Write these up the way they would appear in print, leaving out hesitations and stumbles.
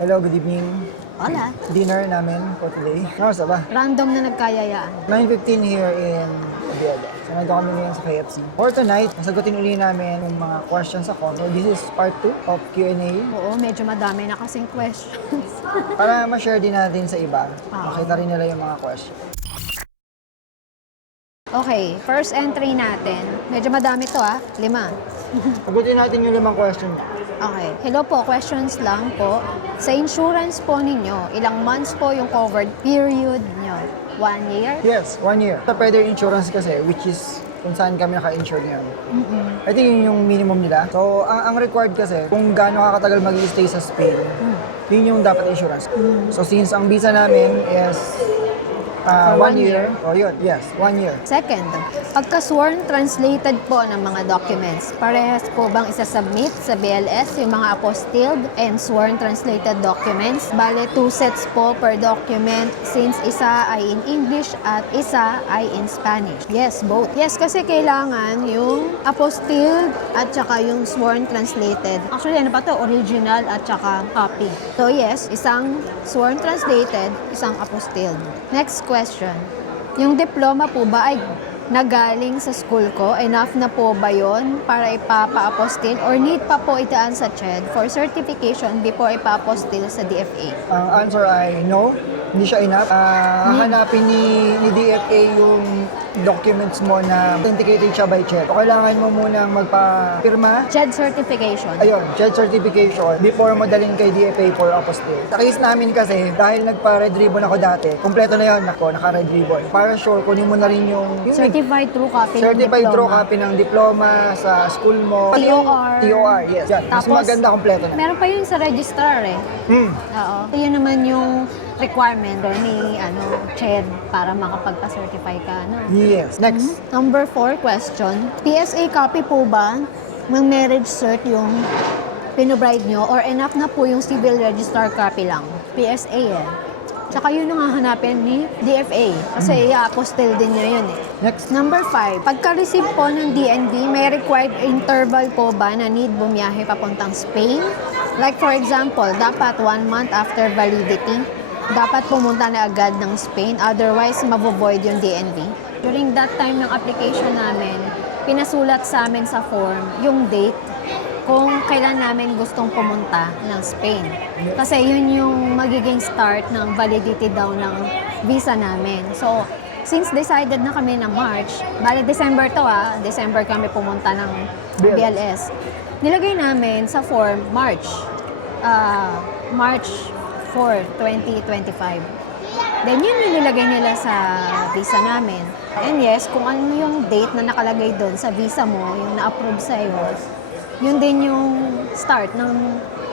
Hello, good evening. Hola. Dinner namin for today. Ano ba? Random na nagkayayaan. 9:15 here in Abiada. So, nandito kami ngayon sa KFC. For tonight, nasagutin uli namin yung mga questions ako. So, this is part 2 of Q&A. Oo, medyo madami na kasing questions. Para ma-share din natin sa iba. Makita rin nila yung mga questions. Okay, first entry natin. Medyo madami to 5. Sagutin natin yung 5 question niya. Okay. Hello po, questions lang po. Sa insurance po ninyo, ilang months po yung covered period nyo? 1 year? Yes, 1 year. Sa Pwede Insurance kasi, which is kung saan kami naka-insure ngayon. I think yun yung minimum nila. So, ang required kasi, kung gaano kakatagal mag-stay sa Spain, yun yung dapat insurance. So, since ang visa namin is 1 year. O yun, yes, 1 year. Second, pagka-sworn translated po ng mga documents, parehas po bang isa-submit sa BLS yung mga apostilled and sworn translated documents? Bale, 2 sets po per document since isa ay in English at isa ay in Spanish. Yes, both. Yes, kasi kailangan yung apostilled at saka yung sworn translated. Actually, ano pa to? Original at saka copy. So yes, isang sworn translated, isang apostilled. Next question. Yung diploma po ba ay nagaling sa school ko? Enough na po ba yon para ipapa-apostil or need pa po itaan sa CHED for certification before ipa-apostil sa DFA? Ang answer ay no, hindi siya enough. Hanapin ni DFA yung documents mo na authenticated siya by CHED. So, kailangan mo munang magpa-pirma. CHED certification. Ayun, CHED certification before mo dalhin kay DFA for apostille. Sa case namin kasi, dahil nagpa-red ribbon ako dati, kompleto na yun ako, naka-red ribbon. Para sure, kunin mo na rin yung Certified true copy ng certified diploma. true copy ng diploma sa school mo. Pati yung TOR. TOR, yes. Yan, mas Tapos, maganda kompleto na. Meron pa yun sa registrar Hmm. Oo. Yun naman yung requirement ni CHED para makapagpa-certify ka. No? Yes. Next. Number 4 question. PSA copy po ba ng marriage cert yung pinobride nyo or enough na po yung civil registrar copy lang? PSA Tsaka yun ang hahanapin ni DFA kasi i-apostil din niya yun Next. Number 5. Pagka-receive po ng DND, may required interval po ba na need bumiyahe papuntang Spain? Like for example, dapat 1 month after validity, dapat pumunta na agad ng Spain, otherwise mavo-void yung DND. During that time ng application namin, pinasulat sa amin sa form yung date kung kailan namin gustong pumunta ng Spain. Kasi yun yung magiging start ng validity daw ng visa namin. So, since decided na kami na March, bali December to December kami pumunta ng BLS. Nilagay namin sa form March 4, 2025. Then yun yung nilagay nila sa visa namin. And yes, kung ano yung date na nakalagay doon sa visa mo, yung na-approve sa'yo, yun din yung start ng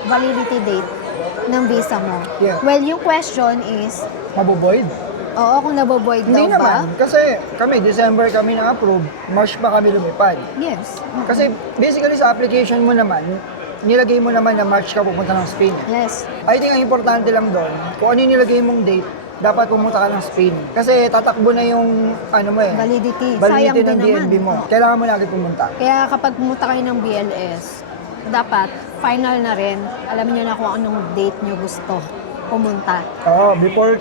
validity date ng visa mo. Yeah. Well, yung question is, Mabuboid? oo, kung naboboid daw Hindi ba? naman. Kasi kami, December kami na-approve, March pa kami lumipad. Yes. Kasi basically sa application mo naman, nilagay mo naman na March ka pupunta ng Spain. Yes. I think ang importante lang doon, kung ano yung nilagay mong date, dapat pumunta ka ng Spain. Kasi tatakbo na yung Validity. Sayang validity ng din DNB naman. mo. Kailangan mo na agad pumunta. Kaya kapag pumunta kayo ng BLS, dapat final na rin. Alam niyo na kung anong date niyo gusto pumunta. Oo, before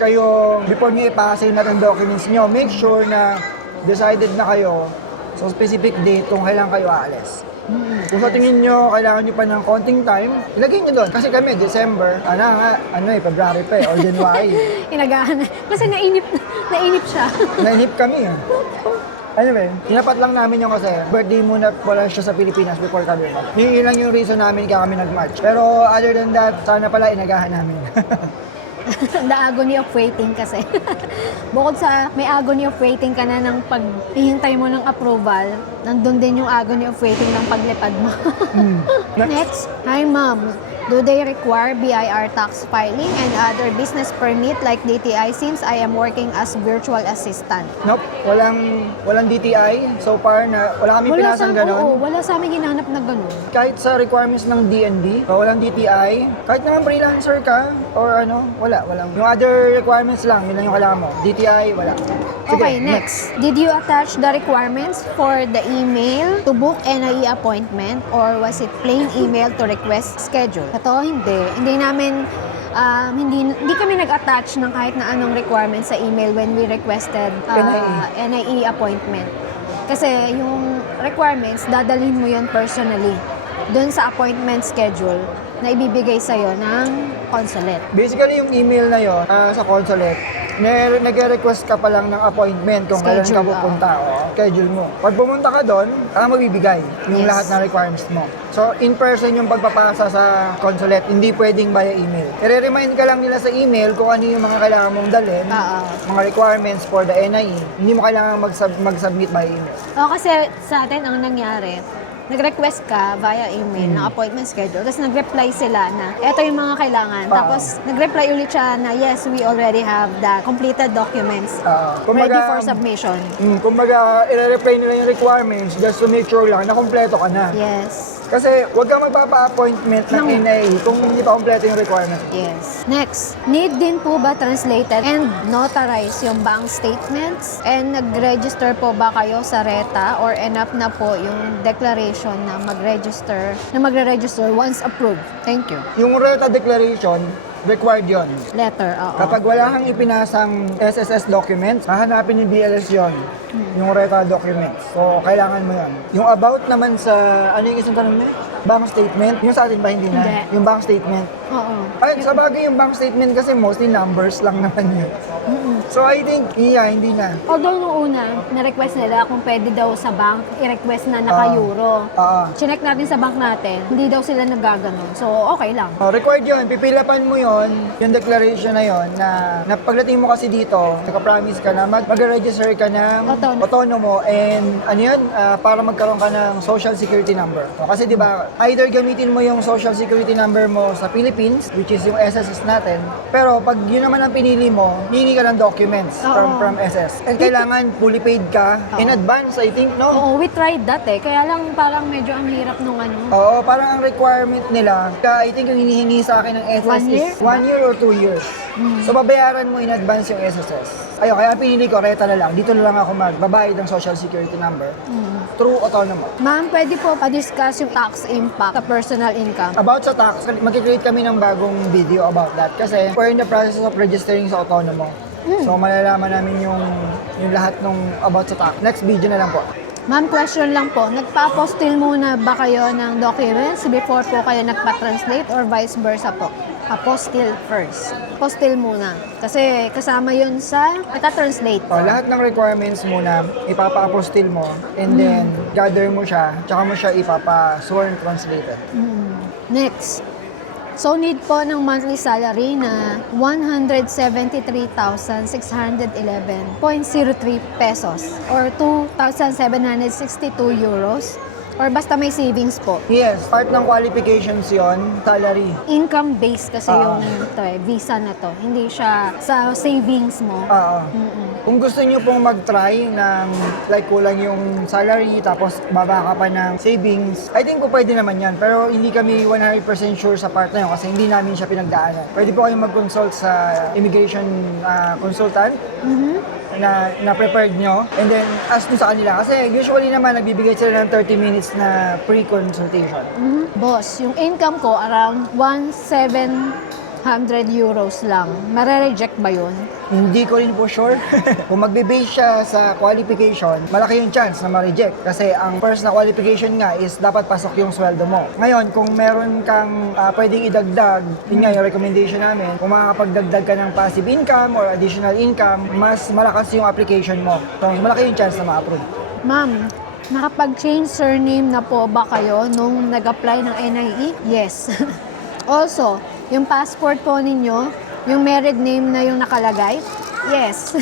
nyo ipasa yung lahat ng documents nyo, make sure na decided na kayo sa specific date kung kailan kayo aalis. Kung sa tingin nyo, kailangan nyo pa ng konting time, ilagay nyo doon. Kasi kami, December, February pa or January. Inagahan. Kasi nainip siya. Nainip kami. Anyway, tinapat lang namin yung kasi birthday muna pala siya sa Pilipinas before kami. Yun lang yung reason namin kaya kami nag-March. Pero other than that, sana pala inagahan namin. The agony of waiting kasi. Bukod sa may agony of waiting ka na ng paghihintay mo ng approval, nandun din yung agony of waiting ng paglipad mo. Next. Hi ma'am. Do they require BIR tax filing and other business permit like DTI since I am working as virtual assistant? Nope, walang DTI. So far na wala kami pinasang ganon. Wala sa amin ginanap na ganun. Kahit sa requirements ng DNB, walang DTI. Kahit naman freelancer ka or walang. Yung other requirements lang, yun lang yung kailangan mo. DTI, wala. Sige, Okay, next. Did you attach the requirements for the email to book NIE appointment or was it plain email to request schedule? Ito, hindi. Hindi namin hindi kami nag-attach ng kahit na anong requirements sa email when we requested NIE appointment. Kasi yung requirements, dadalhin mo yon personally doon sa appointment schedule na ibibigay sa'yo ng consulate. Basically, yung email na yon sa consulate, nag-request ka pa lang ng appointment kung kailan ka Schedule, pupunta. Schedule mo. Pag pumunta ka doon, mabibigay yung Yes. lahat ng requirements mo. So, in person yung pagpapasa sa consulate, hindi pwedeng via email. I-remind ka lang nila sa email kung ano yung mga kailangan mong dalhin, mga requirements for the NIE. Hindi mo kailangan mag-submit by email. Kasi sa atin, ang nangyari, nag-request ka via email ng appointment schedule, tapos nag-reply sila na eto yung mga kailangan. Tapos nag-reply ulit siya na yes, we already have the completed documents ready for submission. Kumbaga, i-reply nila yung requirements just to make sure lang na kompleto ka na. Yes. Kasi huwag kang magpapa-appointment ng NIE kung hindi pa kompleto yung requirement. Yes. Next, need din po ba translated and notarize yung bank statements? And nag-register po ba kayo sa RETA or enough na po yung declaration na magre-register once approved? Thank you. Yung RETA declaration, required yon. Letter, oo. Kapag wala kang ipinasang SSS documents, hahanapin yung BLS yon, yung RETA documents. So, kailangan mo yon. Yung about naman sa, ano yung isang tanong mo? Bank statement? Yung sa atin ba hindi na? Hindi. Yung bank statement? Oo. Ay, sa bagay yung bank statement kasi mostly numbers lang naman yun. So, I think, hindi na. Although nung una, na-request nila kung pwede daw sa bank, i-request na naka-euro. Chinek natin sa bank natin, hindi daw sila nagaganon. So, okay lang. Required yun. Pipilapan mo yun, yung declaration na yun, na pagdating mo kasi dito, naka-promise ka na mag-register ka ng autonomo and ano yun, para magkaroon ka ng social security number. Kasi di ba, either gamitin mo yung social security number mo sa Philippines, which is yung SSS natin, pero pag yun naman ang pinili mo, hihingi ka ng documents from SS. And kailangan fully paid ka in advance, I think, no? Oo, we tried that Kaya lang parang medyo ang hirap nung ano. Oo, parang ang requirement nila, I think yung hinihingi sa akin ng SS 1 year? is 1 year or 2 years. So, babayaran mo in advance yung SSS. Ayun, kaya pinili ko, RETA na lang. Dito na lang ako magbabayad ng social security number through autonomo. Ma'am, pwede po pa-discuss yung tax impact sa personal income. About sa tax, mag-create kami ng bagong video about that kasi we're in the process of registering sa autonomo. So, malalaman namin yung lahat ng about sa tax. Next video na lang po. Ma'am, question lang po. Nagpa-apostle muna ba kayo ng documents before po kayo nagpa-translate or vice versa po? Apostille first. Apostille muna. Kasi kasama yun sa nagka-translate. Lahat ng requirements muna, ipapa-apostil mo and then gather mo siya, tsaka mo siya ipapa-sworn translated. Next. So, need po ng monthly salary na 173,611.03 pesos or 2,762 euros or basta may savings po. Yes, part ng qualifications yon, salary. Income-based kasi yung visa na to. Hindi siya sa savings mo. Kung gusto niyo pong mag-try ng like kulang yung salary tapos baba ka pa ng savings, I think po pwede naman yan. Pero hindi kami 100% sure sa part na yun kasi hindi namin siya pinagdaanan. Pwede po kayong mag-consult sa immigration consultant na prepared nyo and then ask nyo sa kanila. Kasi usually naman nagbibigay sila ng 30 minutes na pre-consultation. Boss, yung income ko around 1,700 euros lang. Mare-reject ba yun? Hindi ko rin po sure. Kung magbe-base siya sa qualification, malaki yung chance na ma-reject. Kasi ang first na qualification nga is dapat pasok yung sweldo mo. Ngayon, kung meron kang pwedeng idagdag, yun nga yung recommendation namin, kung makakapagdagdag ka ng passive income or additional income, mas malakas yung application mo. So, malaki yung chance na ma-approve. Ma'am, nakapag-change surname na po ba kayo nung nag-apply ng NIE? Yes. Also, yung passport po ninyo, yung married name na yung nakalagay? Yes.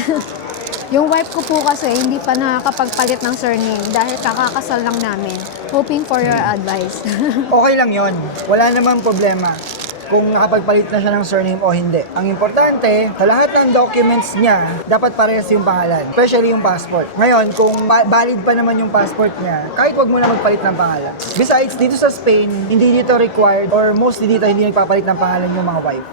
Yung wife ko po kasi hindi pa nakakapagpalit ng surname dahil kakakasal lang namin. Hoping for your advice. Okay lang yon, wala namang problema kung nakapagpalit na siya ng surname o hindi. Ang importante, sa lahat ng documents niya, dapat parehas yung pangalan, especially yung passport. Ngayon, kung valid pa naman yung passport niya, kahit wag mo na magpalit ng pangalan. Besides, dito sa Spain, hindi dito required or mostly dito hindi nagpapalit ng pangalan yung mga wife.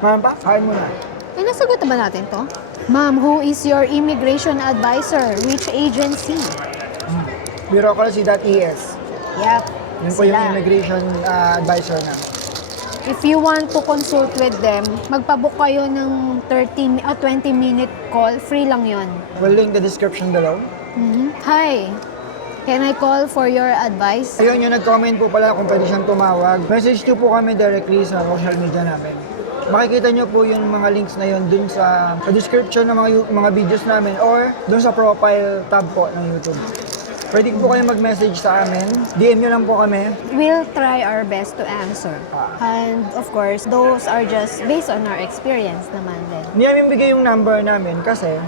Ma'am pa, kain mo na. Ay, nasagot na ba natin to? Ma'am, who is your immigration advisor? Which agency? Bureaucracy.es. Yep. Yun po yung immigration advisor na. If you want to consult with them, magpabook kayo ng 20-minute call. Free lang yon. We'll link the description below. Hi, can I call for your advice? Ayun, yung nag-comment po pala kung pwede siyang tumawag. Message nyo po kami directly sa social media namin. Makikita nyo po yung mga links na yun dun sa description ng mga videos namin or dun sa profile tab po ng YouTube. Pwede po kayo mag-message sa amin. DM nyo lang po kami. We'll try our best to answer. And of course, those are just based on our experience naman din. Hindi namin bigay yung number namin kasi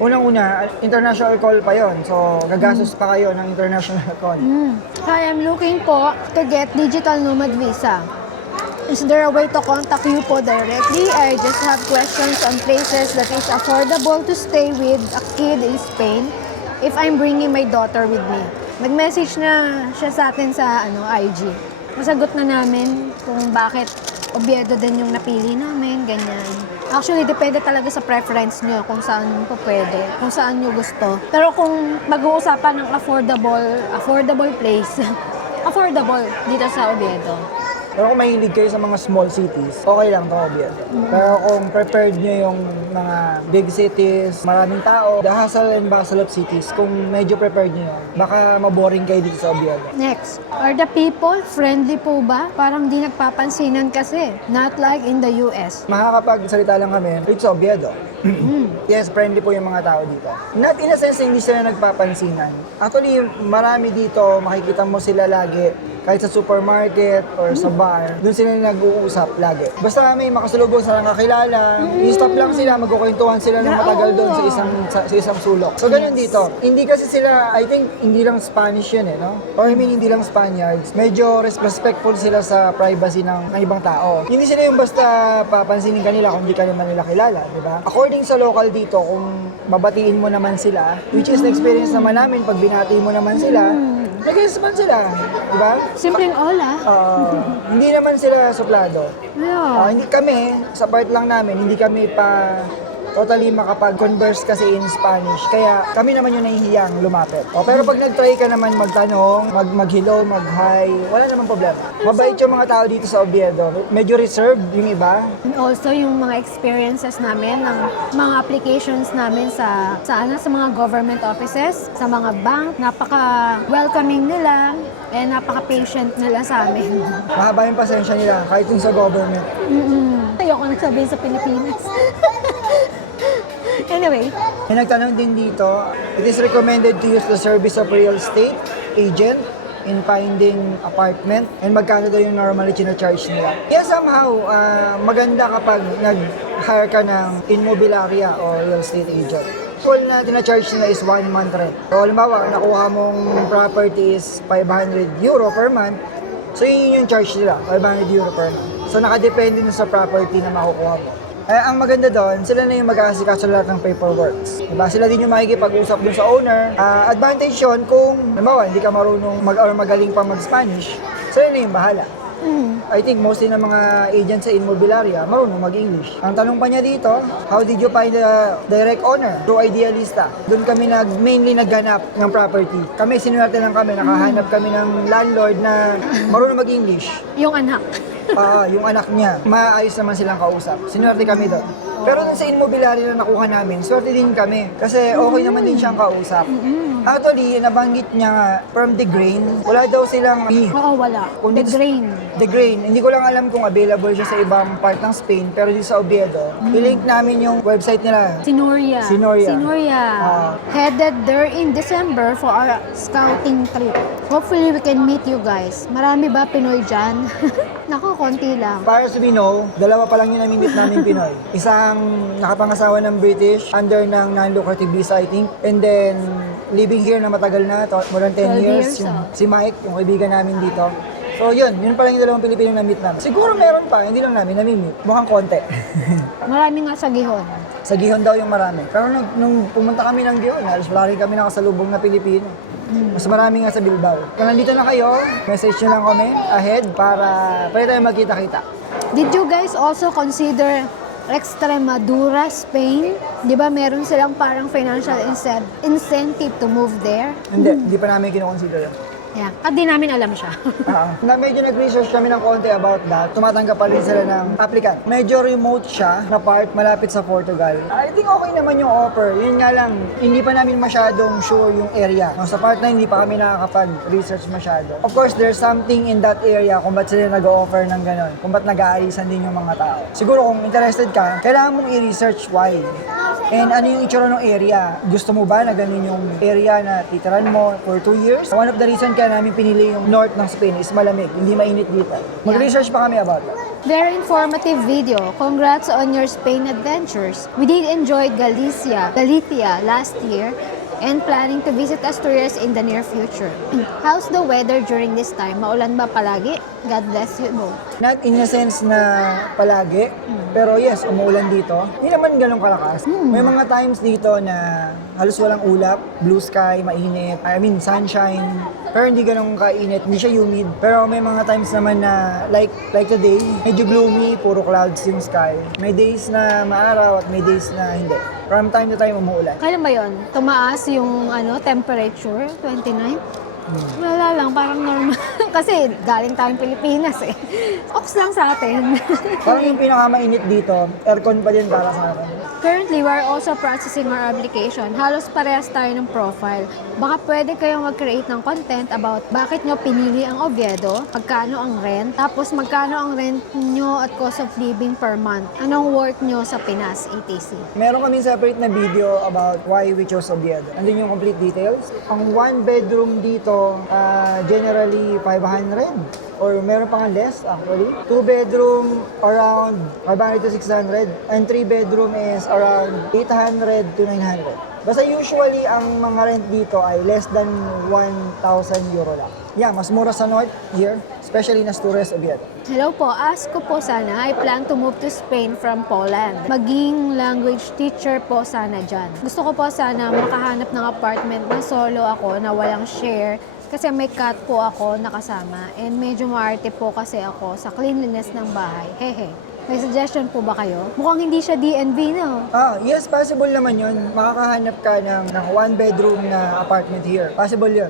unang-una, international call pa yon. So, gagastos pa kayo ng international call. Hi, I'm looking po to get digital nomad visa. Is there a way to contact you po directly? I just have questions on places that is affordable to stay with a kid in Spain if I'm bringing my daughter with me. Nag-message na siya sa atin sa IG. Nasagot na namin kung bakit Oviedo din yung napili namin, ganyan. Actually, depende talaga sa preference nyo kung saan po pwede, kung saan nyo gusto. Pero kung mag-uusapan ng affordable place, affordable dito sa Oviedo. Pero kung mahilig kayo sa mga small cities, okay lang to, Oviedo. Pero kung prepared nyo yung mga big cities, maraming tao, the hustle and bustle of cities, kung medyo prepared nyo yun, baka maboring kayo dito sa Oviedo. Next, are the people friendly po ba? Parang di nagpapansinan kasi. Not like in the US. Makakapagsalita lang kami, it's Oviedo. Yes, friendly po yung mga tao dito. Not in a sense na hindi sila nagpapansinan. Actually, marami dito, makikita mo sila lagi kahit sa supermarket or sa bar, doon sila nag-uusap lagi. Basta may makasalubong sa nakakilala, i-stop lang sila, magkukwentuhan sila ng matagal doon sa isang sulok. So ganun dito. Hindi kasi sila, I think, hindi lang Spanish yun no? Or I mean, hindi lang Spaniards. Medyo respectful sila sa privacy ng ibang tao. Hindi sila yung basta papansinin kanila kung hindi ka naman nila kilala, di ba? According sa local dito, kung mabatiin mo naman sila, which is the experience naman namin, pag binati mo naman sila, nag-response sila, di ba? Simpleng hola. Hindi naman sila suplado. Yeah. Hindi kami, sa part lang namin, hindi kami pa totally makapag-converse kasi in Spanish. Kaya kami naman yung nahihiyang lumapit. Pero pag nag-try ka naman magtanong, mag-hello, mag-hi, wala namang problema. Mabait yung mga tao dito sa Oviedo. Medyo reserved yung iba. And also yung mga experiences namin, ng mga applications namin sa mga government offices, sa mga bank, napaka-welcoming nila, and napaka-patient nila sa amin. Mahaba yung pasensya nila, kahit yung sa government. Ayoko nagsabihin sa Pilipinas. Anyway, May nagtanong din dito, it is recommended to use the service of real estate agent in finding apartment and magkano daw yung normally charge nila. Kaya somehow, maganda kapag nag-hire ka ng immobiliaria o real estate agent. Full na tina-charge nila is 1 month rent. So, halimbawa, nakuha mong property is 500 euro per month, so yun yung charge nila, 500 euro per month. So, nakadepende na sa property na makukuha mo. Ang maganda doon, sila na yung mag-aasikaso lahat ng paperworks. Diba? Sila din yung makikipag-usap dun sa owner. Advantage yun kung, halimbawa, hindi ka marunong or magaling pa mag-Spanish, sila na yung bahala. I think mostly ng mga agents sa immobiliaria marunong mag-English. Ang tanong pa niya dito, how did you find the direct owner? Through Idealista. Doon kami mainly naghanap ng property. Kami, sinuwerte lang kami, nakahanap kami ng landlord na marunong mag-English. yung anak. Yung anak niya, maayos naman silang kausap. Sinuwerte kami doon. Pero dun sa immobiliaria na nakuha namin, swerte din kami. Kasi okay naman din siyang kausap. Actually, nabanggit niya nga, from The Grain, wala daw silang fee. Oo, wala. The Grain. The Grain. Hindi ko lang alam kung available siya sa ibang part ng Spain, pero dito sa Oviedo, i-link namin yung website nila. Sinoria. Sinoria. Headed there in December for our scouting trip. Hopefully, we can meet you guys. Marami ba Pinoy dyan? Nako, konti lang. Para sa Bino, dalawa pa lang yung namimit namin Pinoy. Isang nakapangasawa ng British, under ng non-lucrative visa, I think. And then, living here na matagal na, more than 10 years. 12 years, Si Mike, yung kaibigan namin dito. So yun pa lang yung dalawang Pilipino na meet namin. Siguro meron pa, hindi lang namin namimit. Mukhang konti. Marami nga sa Gihon. Sa Gihon daw yung marami. Pero nung pumunta kami ng Gihon, halos wala rin kami nakasalubong na Pilipino. Mas marami nga sa Bilbao. Kung nandito na kayo, message nyo lang kami ahead para pwede tayo magkita-kita. Did you guys also consider Extremadura, Spain? Di ba meron silang parang financial incentive to move there? Hindi pa namin kinoconsider yun. Yeah. At di namin alam siya. Na medyo nag-research kami ng konti about that, tumatanggap pa rin sila ng applicant. Medyo remote siya na part malapit sa Portugal. I think okay naman yung offer. Yun nga lang, hindi pa namin masyadong sure yung area. No, sa part na hindi pa kami nakakapag-research masyado. Of course, there's something in that area kung ba't sila nag-offer ng ganon. Kung ba't nag-aalisan din yung mga tao. Siguro kung interested ka, kailangan mong i-research why. And ano yung itsura ng area? Gusto mo ba na ganun yung area na titiran mo for 2 years? One of the reason kaya namin pinili yung north ng Spain is malamig, hindi mainit dito. Mag-research pa kami about that. Very informative video. Congrats on your Spain adventures. We did enjoy Galicia last year and planning to visit Asturias in the near future. How's the weather during this time? Maulan ba palagi? God bless you both. Not in a sense na palagi, pero yes, umuulan dito. Hindi naman ganun kalakas. May mga times dito na halos walang ulap, blue sky, mainit, sunshine, pero hindi ganun kainit, hindi siya humid. Pero may mga times naman na like today, medyo gloomy, puro clouds yung sky. May days na maaraw at may days na hindi. From time to time umuulan. Kailan ba yun? Tumaas yung temperature? 29? Wala lang, parang normal. Kasi galing tayong Pilipinas eh. Ox lang sa atin. Parang yung pinakamainit dito, aircon pa din para sa akin. Currently, we're also processing our application. Halos parehas tayo ng profile. Baka pwede kayong mag-create ng content about bakit nyo pinili ang Oviedo, magkano ang rent, tapos magkano ang rent nyo at cost of living per month. Anong work nyo sa Pinas, etc. Meron kaming separate na video about why we chose Oviedo. Andun yung complete details. Ang one bedroom dito, generally 500. Or meron pa nga less actually. 2 bedroom around 500 to 600 and 3 bedroom is around 800 to 900. Basta usually ang mga rent dito ay less than 1,000 euro lang. Yeah, mas mura sa north here, especially in Asturias, Oviedo. Hello po, ask ko po sana, I plan to move to Spain from Poland. Maging language teacher po sana dyan. Gusto ko po sana makahanap ng apartment na solo ako na walang share kasi may cat po ako nakasama and medyo maarte po kasi ako sa cleanliness ng bahay. Hehe. May suggestion po ba kayo? Mukhang hindi siya DNB, no? Yes, possible naman yun. Makakahanap ka ng one bedroom na apartment here. Possible yun.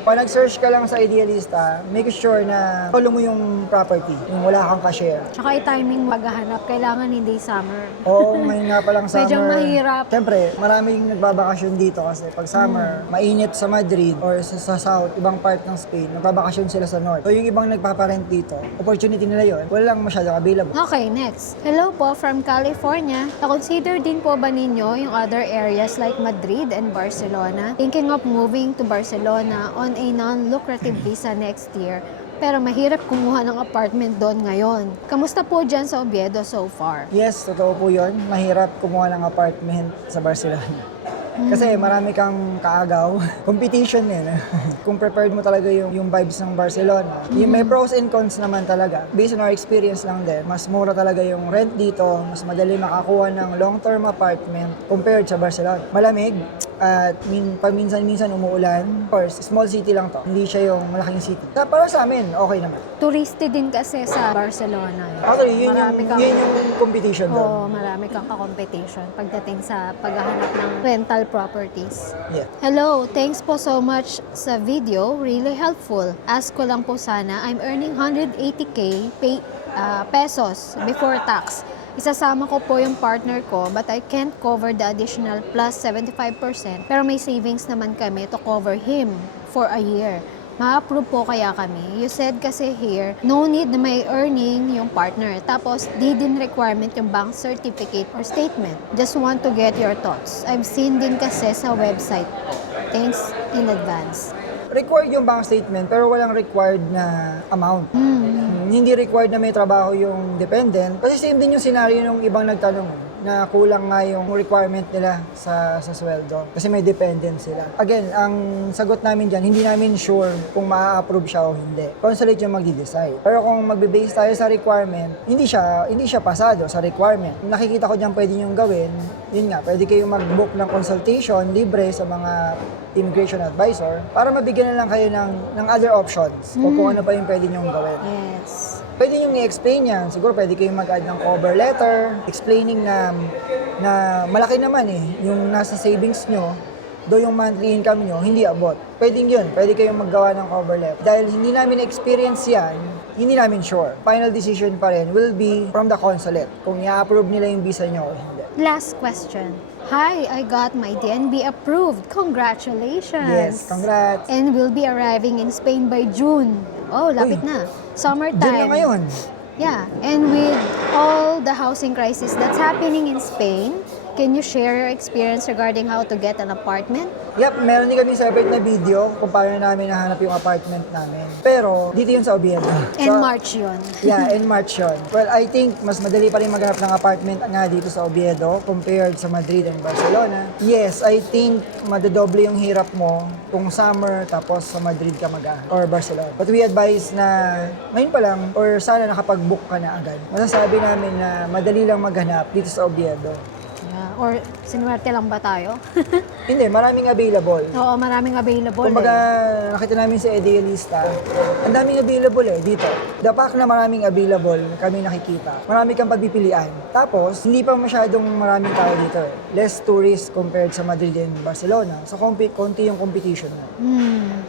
Pag nag-search ka lang sa Idealista, make sure na follow mo yung property, yung wala kang ka-share. Tsaka i-timing maghahanap, kailangan hindi summer. Oo, ngayon nga palang summer. Medyo mahirap. Siyempre, maraming nagbabakasyon dito kasi pag summer, mainit sa Madrid or sa south, ibang part ng Spain, nagbabakasyon sila sa north. So yung ibang nagpaparent dito, opportunity nila yun, wala lang masyadong available. Okay, next. Hello po from California. Na-consider din po ba ninyo yung other areas like Madrid and Barcelona? Thinking of moving to Barcelona on a non-lucrative visa next year, pero mahirap kumuha ng apartment doon ngayon. Kamusta po dyan sa Oviedo so far? Yes, totoo po yun. Mahirap kumuha ng apartment sa Barcelona. Kasi marami kang kaagaw. Competition yan. Kung prepared mo talaga yung vibes ng Barcelona. May pros and cons naman talaga. Based on our experience lang din, mas mura talaga yung rent dito. Mas madali makakuha ng long-term apartment compared sa Barcelona. Malamig at paminsan-minsan umuulan. Of course, small city lang to. Hindi siya yung malaking city. Para sa amin, okay naman. Touristy din kasi sa Barcelona. Actually, yun Marami yung competition doon. Oo, marami kang ka-competition pagdating sa paghahanap ng rental properties. Yeah. Hello, thanks po so much sa video. Really helpful. Ask ko lang po sana, I'm earning 180k pesos before tax. Isasama ko po yung partner ko but I can't cover the additional plus 75% pero may savings naman kami to cover him for a year. Ma-approve po kaya kami. You said kasi here, no need na may earning yung partner. Tapos, di din requirement yung bank certificate or statement. Just want to get your thoughts. I've seen din kasi sa website po. Thanks in advance. Required yung bank statement pero walang required na amount. Hindi required na may trabaho yung dependent. Kasi same din yung scenario ng ibang nagtanong na kulang nga yung requirement nila sa sweldo. Kasi may dependent sila. Again, ang sagot namin dyan, hindi namin sure kung maa-approve siya o hindi. Consulate yung magdi-decide. Pero kung magbe-base tayo sa requirement, hindi siya pasado sa requirement. Nakikita ko dyan pwede nyo gawin, yun nga, pwede kayong mag-book ng consultation libre sa mga immigration advisor para mabigyan na lang kayo ng other options o kung ano pa yung pwede nyo gawin. Yes. Pwede nyo i-explain yan. Siguro pwede kayong mag-add ng cover letter, explaining na malaki naman yung nasa savings nyo Though yung monthly income nyo, hindi abot. Pwedeng yun, pwede kayong maggawa ng cover letter. Dahil hindi namin experience yan, hindi namin sure. Final decision pa rin will be from the consulate. Kung i-approve nila yung visa nyo o hindi. Last question. Hi, I got my DNB approved. Congratulations. Yes, congrats. And will be arriving in Spain by June. Oh, lapit Uy, na. Summertime. Diyan na ngayon. Yeah, and with all the housing crisis that's happening in Spain, can you share your experience regarding how to get an apartment? Yep, meron din kami separate na video kung paano namin nahanap yung apartment namin. Pero, dito yun sa Oviedo. In So, March yun. Yeah, in March yun. Well, I think mas madali pa rin maghanap ng apartment nga dito sa Oviedo compared sa Madrid and Barcelona. Yes, I think madodoble yung hirap mo kung summer tapos sa Madrid ka or Barcelona. But we advise na ngayon pa lang or sana nakapag-book ka na agad. Masasabi namin na madali lang maghanap dito sa Oviedo. Yeah. Or sinuwerte lang ba tayo? Hindi, maraming available. Oo, maraming available Kumbaga, eh. nakita namin sa Idealista, ang daming available dito. The fact na maraming available, kami nakikita. Marami kang pagpipilian. Tapos, hindi pa masyadong maraming tao dito Less tourists compared sa Madrid and Barcelona. So, konti yung competition na.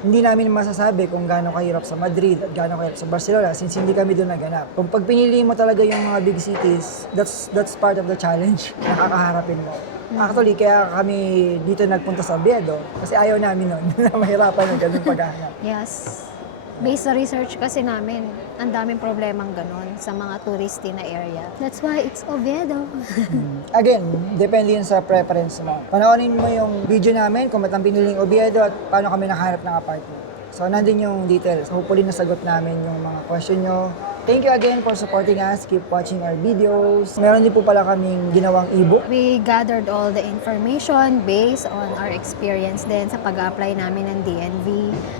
Hindi namin masasabi kung gaano kahirap sa Madrid at gaano kahirap sa Barcelona since hindi kami doon naganap. Kung pag pinili mo talaga yung mga big cities, that's part of the challenge na kakaharapin mo. Actually, kaya kami dito nagpunta sa Oviedo kasi ayaw namin nun na mahirapan yung ganun paghahanap. Yes. Based sa research kasi namin, ang daming problemang ganun sa mga touristy na area. That's why it's Oviedo. Again, depende yun sa preference mo. Panoorin mo yung video namin kung ba't ang piniling Oviedo at paano kami nakahanap ng apartment. So, nandun yung details. Hopefully, nasagot namin yung mga question nyo. Thank you again for supporting us. Keep watching our videos. Meron din po pala kaming ginawang ebook. We gathered all the information based on our experience din sa pag-apply namin ng DNV.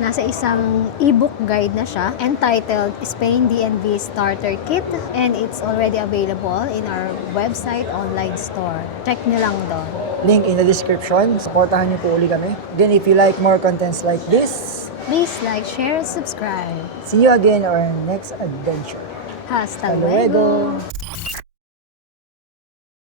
Nasa isang ebook guide na siya entitled Spain DNV Starter Kit and it's already available in our website online store. Check nyo lang doon. Link in the description. Supportahan niyo po uli kami. Again, if you like more contents like this, Please like, share, and subscribe. see you again on our next adventure. Hasta Hasta luego! luego!